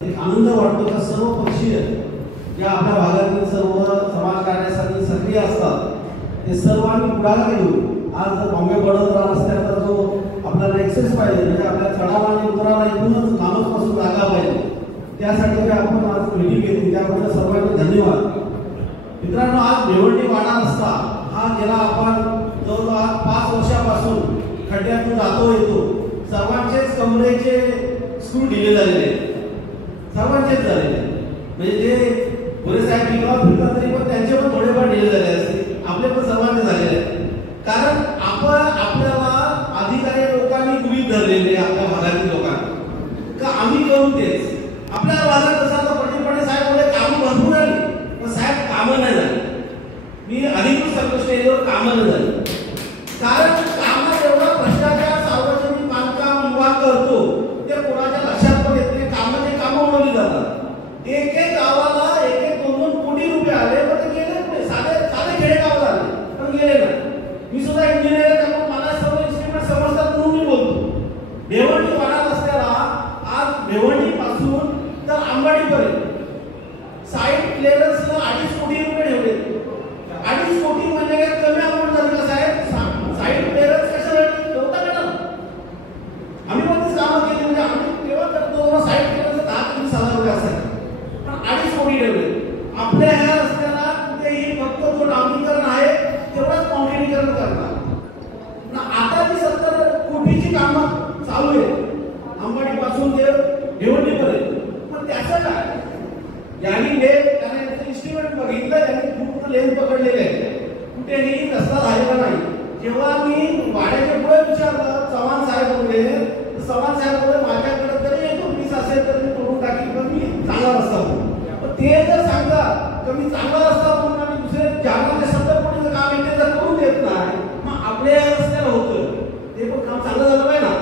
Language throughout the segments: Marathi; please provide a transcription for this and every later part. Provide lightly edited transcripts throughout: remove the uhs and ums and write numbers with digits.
एक आनंद वाटतो का सर्व पक्षीय या आपल्या भागातील सर्व समाजकार्यासाठी सक्रिय असतात ते सर्वांनी पुढाकार घेऊन आज जर बॉम्बे वडोदरा रस्त्याचा जो आपल्याला एक्सेस पाहिजे म्हणजे आपल्या चढाव आणि उतराला इथूनच माणूसपासून जागा पाहिजे त्यासाठी आपण आज मीटिंग घेतली त्याबद्दल सर्वांचे धन्यवाद. मित्रांनो, आज भिवंडी वाडा रस्ता हा गेला आपण जवळजवळ 5 वर्षापासून खड्ड्यातून जातो येतो. सर्वांचेच कमरेचे स्क्रू ढिले झालेले सर्वांचेच झालेले म्हणजे जे पुरे साहेब किंवा फिरतात तरी पण त्यांचे पण थोडेफार ढिले झाले असते आपले पण सर्वांचे झालेले आहेत. कारण आपण आपल्याला अधिकारी लोकांनी गृहीत धरलेले आपल्या भागातील लोकांना का आम्ही करू तेच आपल्या भागात कसं आता पटीपणे साहेब बोले कामं भरपूर आली पण साहेब कामं नाही झाली. मी अधिकृत संघटनेवर कामं नाही झाली कारण कामात एवढा भ्रष्टाचार सार्वजनिक बांधकाम विभाग करतो ते कोणाच्या लक्षात पण येत नाही. कामाचे कामं उडवली जातात. एक एक गावाला 1-2 कोटी रुपये आले पण ते गेले नाही. साधे खेडेगावाला आले पण गेले नाही. मी सुद्धा इंजिनियर आहे त्यामुळे मला सर्व इन्स्ट्रुमेंट समजतात म्हणून मी बोलतो. भिवंडी वाडा रस्त्याला आज भिवंडी पासून तर आंबाडीपर्यंत साईड क्लिअरन्सला 2.5 कोटी रुपये ठेवले. 2.5 कोटी म्हणजे काय कमी अमाऊंट झाली का साहेब? साईड क्लिअरन्स कशासाठी ठेवता मॅडम? आम्ही पण तीच कामं केली म्हणजे आम्ही तेव्हा करतो साईड क्लिअरन्स 10-20 रुपये असायचे पण 2.5 कोटी ठेवले. आपल्या ह्या रस्त्याला कुठेही फक्त जो डांबरीकरण आहे तेवढाच काँक्रिटीकरण करणार. आता जी 70 कोटीची कामं चालू आहे अंबाडी पासून ते भिवंडीपर्यंत पण त्याचं काय यांनी त्याने इस्टिमेट बघितलं त्यांनी खूप लेन पकडलेले आहे कुठेही रस्ता झालेला नाही. जेव्हा मी वाड्याच्या पुढे विचारलं चव्हाण साहेब बोलले चव्हाण साहेब बोलले माझ्याकडे तरी 19 असेल तर मी तोडून टाकीन पण मी चांगला रस्ता म्हणून पण ते जर सांगतात तर मी चांगला रस्ता म्हणून आणि दुसरे ज्यामध्ये 70 कोटीचं काम आहे ते जर करून देत नाही मग आपल्या रस्त्याला होतं ते पण काम चांगलं झालं पाहिजे ना.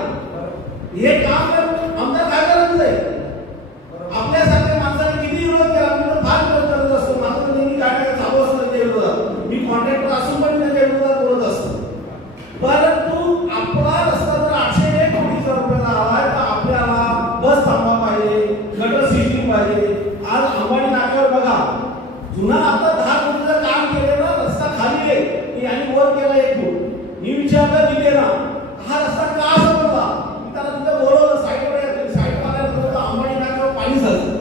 हे काम आमदार काय करायचं आहे? आपल्यासारख्या माणसाने किती विरोध केला मी तर फार विरोध करत असतो. माझं नेहमी काय चालू असतं त्याच्या विरोधात मी कॉन्ट्रॅक्टर असून पण त्याच्या विरोधात बोलत असतो. परंतु आपला रस्ता जर 801 कोटीचा रुपयाचा आहे तर आपल्याला बस थांबा पाहिजे गटर सिस्टीम पाहिजे. आज अंबाडी नाक्यावर बघा जुना आता 10 कोटीचं काम केलेला रस्ता खाली आहे आणि वर केला 1 फूट. मी विचारलं तिथे ना हा रस्ता का असं बनला मी त्याला तिथं बोलवलं साईडवर साईड मारायला अंबाडी नाक्यावर पाणी झालं